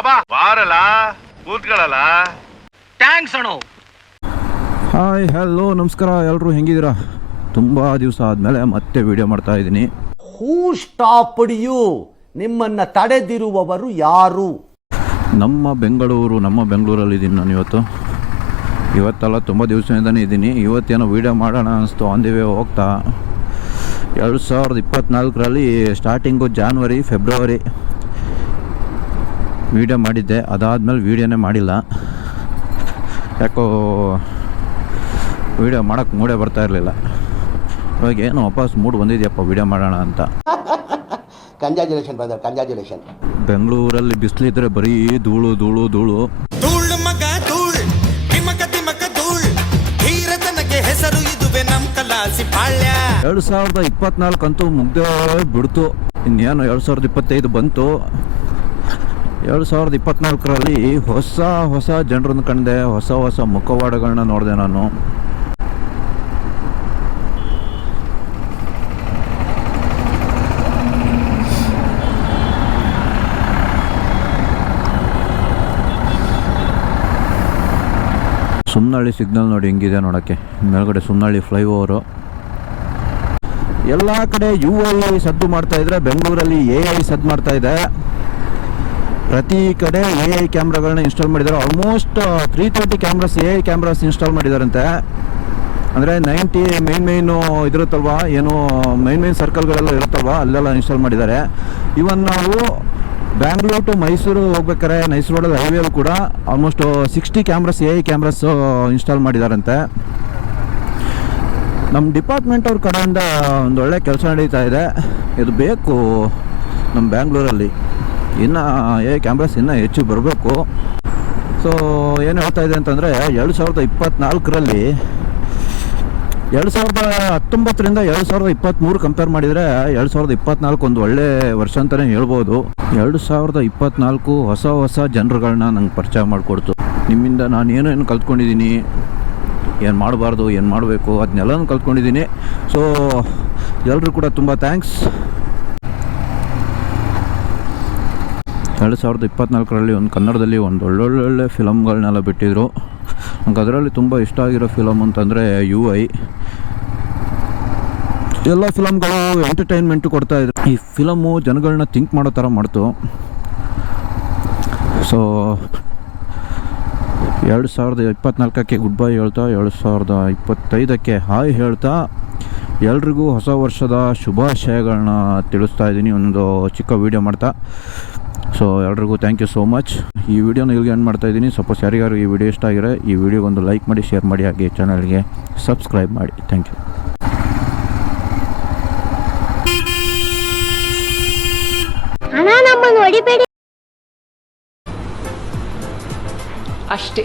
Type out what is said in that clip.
ಬಾಬಾ ಬಾರಲ್ಲ ಕೂತ್ಕೊಳ್ಳಲ್ಲ. Thanks ಅಣ್ಣ. Hi hello ನಮಸ್ಕಾರ, ಎಲ್ಲರೂ ಹೆಂಗಿದ್ದೀರಾ? ತುಂಬ ದಿವಸ ಆದಮೇಲೆ ಮತ್ತೆ ವಿಡಿಯೋ ಮಾಡ್ತಾ ಇದ್ದೀನಿ. ಹೂ ಸ್ಟಾಪ್ಡ್ ಯು? ನಿಮ್ಮನ್ನು ತಡೆದಿರುವವರು ಯಾರು? ನಮ್ಮ ಬೆಂಗಳೂರಲ್ಲಿ ಇದ್ದೀನಿ ನಾನು ಇವತ್ತೆಲ್ಲ ತುಂಬ ದಿವಸದಿಂದನೇ ಇದ್ದೀನಿ. ಇವತ್ತೇನೋ ವೀಡಿಯೋ ಮಾಡೋಣ ಅನಿಸ್ತು. ಆನ್ ದಿ ವೇ ಹೋಗ್ತಾ 2024ರಲ್ಲಿ ಸ್ಟಾರ್ಟಿಂಗು ಜಾನ್ವರಿ ಫೆಬ್ರವರಿ ವೀಡಿಯೋ ಮಾಡಿದ್ದೆ. ಅದಾದಮೇಲೆ ವೀಡಿಯೋನೇ ಮಾಡಿಲ್ಲ. ಯಾಕೋ ವೀಡಿಯೋ ಮಾಡೋಕ್ಕೆ ಮೂಡೇ ಬರ್ತಾ ಇರಲಿಲ್ಲ. ಇವಾಗ ಏನು ವಾಪಸ್ ಮೂಡ್ ಬಂದಿದೆಯಪ್ಪ ವೀಡಿಯೋ ಮಾಡೋಣ ಅಂತ. Congratulation brother, congratulation. ಬೆಂಗಳೂರಲ್ಲಿ ಬಿಸಿಲಿದ್ರೆ ಬರೀ ಧೂಳು ಧೂಳು ಧೂಳು. 2024 ಅಂತೂ ಮುಗ್ದೇ ಬಿಡ್ತು. ಇನ್ನೇನು 2025 ಬಂತು. 2024ರಲ್ಲಿ ಹೊಸ ಜನರನ್ನು ಕಂಡೆ, ಹೊಸ ಮುಖವಾಡಗಳನ್ನ ನೋಡಿದೆ ನಾನು. ಸುಮ್ನಹಳ್ಳಿ ಸಿಗ್ನಲ್ ನೋಡಿ ಹೆಂಗಿದೆ ನೋಡೋಕ್ಕೆ. ಮೇಲ್ಗಡೆ ಸುಮ್ನಹಳ್ಳಿ ಫ್ಲೈಓವರು. ಎಲ್ಲ ಕಡೆ UI ಸದ್ದು ಮಾಡ್ತಾ ಇದ್ರೆ, ಬೆಂಗಳೂರಲ್ಲಿ AI ಸದ್ದು ಮಾಡ್ತಾ ಇದೆ. ಪ್ರತಿ ಕಡೆ AI ಕ್ಯಾಮ್ರಾಗಳನ್ನ ಇನ್ಸ್ಟಾಲ್ ಮಾಡಿದ್ದಾರೆ. Almost 330 cameras AI cameras install ಮಾಡಿದಾರಂತೆ. ಅಂದರೆ 90 ಮೇಯ್ನು ಇದಿರುತ್ತಲ್ವ, ಏನು ಮೇನ್ ಸರ್ಕಲ್ಗಳೆಲ್ಲ ಇರುತ್ತಲ್ವ, ಅಲ್ಲೆಲ್ಲ ಇನ್ಸ್ಟಾಲ್ ಮಾಡಿದ್ದಾರೆ. ಇವನ್ ನಾವು ಬ್ಯಾಂಗ್ಳೂರ್ ಟು ಮೈಸೂರು ಹೋಗ್ಬೇಕಾರೆ ನೈಸ್ ರೋಡಲ್ಲಿ ಹೈವೇಲು ಕೂಡ almost 60 cameras AI cameras install ಮಾಡಿದಾರಂತೆ. ನಮ್ಮ ಡಿಪಾರ್ಟ್ಮೆಂಟ್ ಅವ್ರ ಕಡೆಯಿಂದ ಒಂದು ಒಳ್ಳೆ ಕೆಲಸ ನಡೀತಾ ಇದೆ. ಇದು ಬೇಕು ನಮ್ಮ ಬ್ಯಾಂಗ್ಳೂರಲ್ಲಿ. ಇನ್ನು AI ಕ್ಯಾಮ್ರಾಸ್ ಇನ್ನೂ ಹೆಚ್ಚು ಬರಬೇಕು. ಸೊ ಏನು ಹೇಳ್ತಾ ಇದೆ ಅಂತಂದರೆ, 2024ರಲ್ಲಿ 2019ರಿಂದ 2023 ಕಂಪೇರ್ ಮಾಡಿದರೆ 2024 ಒಂದು ಒಳ್ಳೆ ವರ್ಷ ಅಂತಲೇ ಹೇಳ್ಬೋದು. 2024 ಹೊಸ ಜನರುಗಳನ್ನ ನಂಗೆ ಪರಿಚಯ ಮಾಡಿಕೊಡ್ತು. ನಿಮ್ಮಿಂದ ನಾನು ಏನೇನು ಕಲ್ತ್ಕೊಂಡಿದ್ದೀನಿ, ಏನು ಮಾಡಬಾರ್ದು, ಏನು ಮಾಡಬೇಕು, ಅದನ್ನೆಲ್ಲನೂ ಕಲ್ತ್ಕೊಂಡಿದ್ದೀನಿ. ಸೊ ಎಲ್ಲರೂ ಕೂಡ ತುಂಬ ಥ್ಯಾಂಕ್ಸ್. 2024ರಲ್ಲಿ ಒಂದು ಕನ್ನಡದಲ್ಲಿ ಒಂದು ಒಳ್ಳೊಳ್ಳೆ ಫಿಲಮ್ಗಳನ್ನೆಲ್ಲ ಬಿಟ್ಟಿದ್ರು. ನಂಗೆ ಅದರಲ್ಲಿ ತುಂಬ ಇಷ್ಟ ಆಗಿರೋ ಫಿಲಮ್ ಅಂತಂದರೆ UI. ಎಲ್ಲ ಫಿಲಮ್ಗಳು ಎಂಟರ್ಟೈನ್ಮೆಂಟು ಕೊಡ್ತಾಯಿದ್ರು. ಈ ಫಿಲಮು ಜನಗಳನ್ನ ಥಿಂಕ್ ಮಾಡೋ ಥರ ಮಾಡ್ತು. ಸೊ 2024ಕ್ಕೆ ಗುಡ್ ಬೈ ಹೇಳ್ತಾ 2025ಕ್ಕೆ ಹಾಯ್ ಹೇಳ್ತಾ ಎಲ್ರಿಗೂ ಹೊಸ ವರ್ಷದ ಶುಭಾಶಯಗಳನ್ನ ತಿಳಿಸ್ತಾ ಇದ್ದೀನಿ ಒಂದು ಚಿಕ್ಕ ವೀಡಿಯೋ ಮಾಡ್ತಾ. ಸೊ ಎಲ್ರಿಗೂ ಥ್ಯಾಂಕ್ ಯು ಸೋ ಮಚ್. ಈ ವಿಡಿಯೋನ ಇಲ್ಲಿಗೆ ಎಂಡ್ ಮಾಡ್ತಾಯಿದ್ದೀನಿ. ಸಪೋಸ್ ಯಾರಿಗಾರು ಈ ವಿಡಿಯೋ ಇಷ್ಟ ಆಗಿರೋ ಈ ವಿಡಿಯೋಗೊಂದು ಲೈಕ್ ಮಾಡಿ, ಶೇರ್ ಮಾಡಿ, ಹಾಗೆ ಚಾನಲ್ಗೆ ಸಬ್ಸ್ಕ್ರೈಬ್ ಮಾಡಿ. Thank you. ಅಷ್ಟೇ.